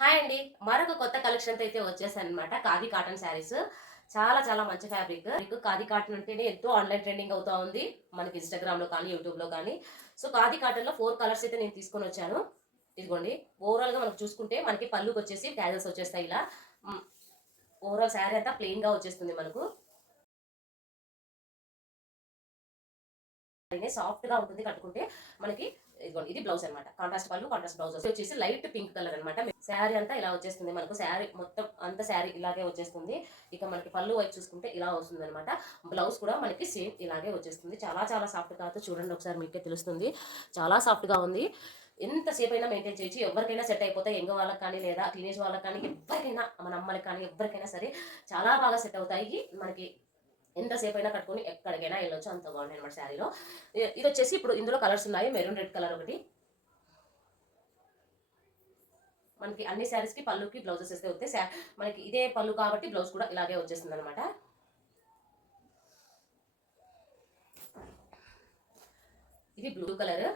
Hi అండి. మరొక కొత్త కలెక్షన్‌తో అయితే వచ్చేసాననమాట. ఖాదీ కాటన్ శారీస్. చాలా చాలా మంచి ఫ్యాబ్రిక్. మీకు ఖాదీ కాటన్ అంటేనే ఎంతో ఆన్‌లైన్ ట్రెండింగ్ అవుతా ఉంది. మనకి ఇన్‌స్టాగ్రామ్‌లో కానీ, యూట్యూబ్‌లో కానీ. సో, ఖాదీ కాటన్‌లో 4 కలర్స్ అయితే నేను తీసుకొనొచ్చాను. ఇదిగోండి. ఓవరాల్‌గా మనం చూసుకుంటే మనకి పళ్ళుకొచ్చేసి టాజెల్స్ వచ్చేస్తాయి ఇలా. హ్మ్. ఓవరాల్ శారీ అంతా ప్లెయిన్‌గా వచ్చేస్తుంది మనకు. సాఫ్ట్‌గా ఉంటుంది కట్టుకుంటే. మనకి ఇదిగోండి ఇది బ్లౌజ్ అనమాట. కాంట్రాస్ట్ పళ్ళు, కాంట్రాస్ట్ బ్లౌజ్ వచ్చేసి లైట్ పింక్ కలర్ అనమాట. శారీ అంతా ఇలా వచ్చేస్తుంది. మనకు శారీ మొత్తం అంతా శారీ ఇలాగే వచ్చేస్తుంది. ఇక మనకి పళ్ళు వైపు చూసుకుంటే ఇలా వస్తుందనమాట. బ్లౌజ్ కూడా మనకి సేమ్ ఇలాగే వచ్చేస్తుంది. చాలా చాలా సాఫ్ట్ క్లాత్ చూడండి ఒకసారి మీకే తెలుస్తుంది. చాలా సాఫ్ట్‌గా ఉంది. ఎంతసేపైనా మెయింటైన్ చేయొచ్చు. ఎవరికైనా సెట్ అయిపోతాయి. యంగ్ వాళ్ళకి కానీ, లేదా టీనేజ్ వాళ్ళకి కానీ, ఎవ్వరికైనా మన అమ్మలకి కానీ, ఎవ్వరికైనా సరే చాలా బాగా సెట్ అవుతాయి. మనకి ఎంతసేపైనా కట్టుకొని ఎక్కడికైనా వెళ్ళొచ్చు. అంత బాగున్నాయన్నమాట శారీలో. ఇదొచ్చేసి ఇప్పుడు ఇందులో కలర్స్ ఉన్నాయి. మెరూన్ రెడ్ కలర్ ఒకటి. మనకి అన్ని శారీస్‌కి పళ్ళుకి బ్లౌజెస్ అయితే వస్తాయి. మనకి ఇదే పళ్ళు కాబట్టి బ్లౌజ్ కూడా ఇలాగే వచ్చేస్తుందన్నమాట. ఇది బ్లూ కలర్.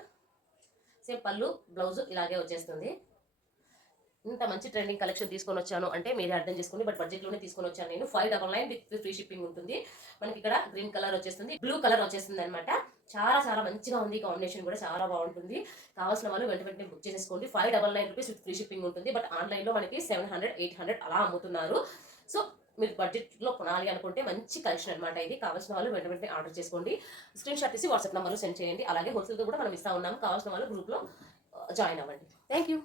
సేమ్ పళ్ళు, బ్లౌజ్ ఇలాగే వచ్చేస్తుంది. ఇంత మంచి ట్రెండింగ్ కలెక్షన్ తీసుకొని వచ్చాను అంటే మీరే అర్థం చేసుకోండి. బట్ బడ్జెట్‌లోనే తీసుకొని వచ్చాను నేను. 599 విత్ ఫ్రీ షిప్పింగ్ ఉంటుంది. మనకి ఇక్కడ గ్రీన్ కలర్ వచ్చేస్తుంది. బ్లూ కలర్ వచ్చేస్తుందన్నమాట. చాలా చాలా మంచిగా ఉంది. కాంబినేషన్ కూడా చాలా బాగుంటుంది. కావాల్సిన వాళ్ళు వెంటనే బుక్ చేసేసుకోండి. 599 రూపీస్ విత్ ఫ్రీ షిప్పింగ్ ఉంటుంది. బట్ ఆన్‌లైన్‌లో మనకి 700, 800 అలా అమ్ముతున్నారు. సో మీరు బడ్జెట్‌లో కొనాలి అనుకుంటే మంచి కలెక్షన్ అనమాట ఇది. కావాల్సిన వాళ్ళు వెంటనే ఆర్డర్ చేసుకోండి. స్క్రీన్ షాట్ తీసి వాట్సాప్ నంబర్‌లో సెండ్ చేయండి. అలాగే హోల్‌సేల్‌గా కూడా మనం ఇస్తా ఉన్నాము. కావాల్సిన వాళ్ళు గ్రూప్‌లో జాయిన్ అవ్వండి. Thank you.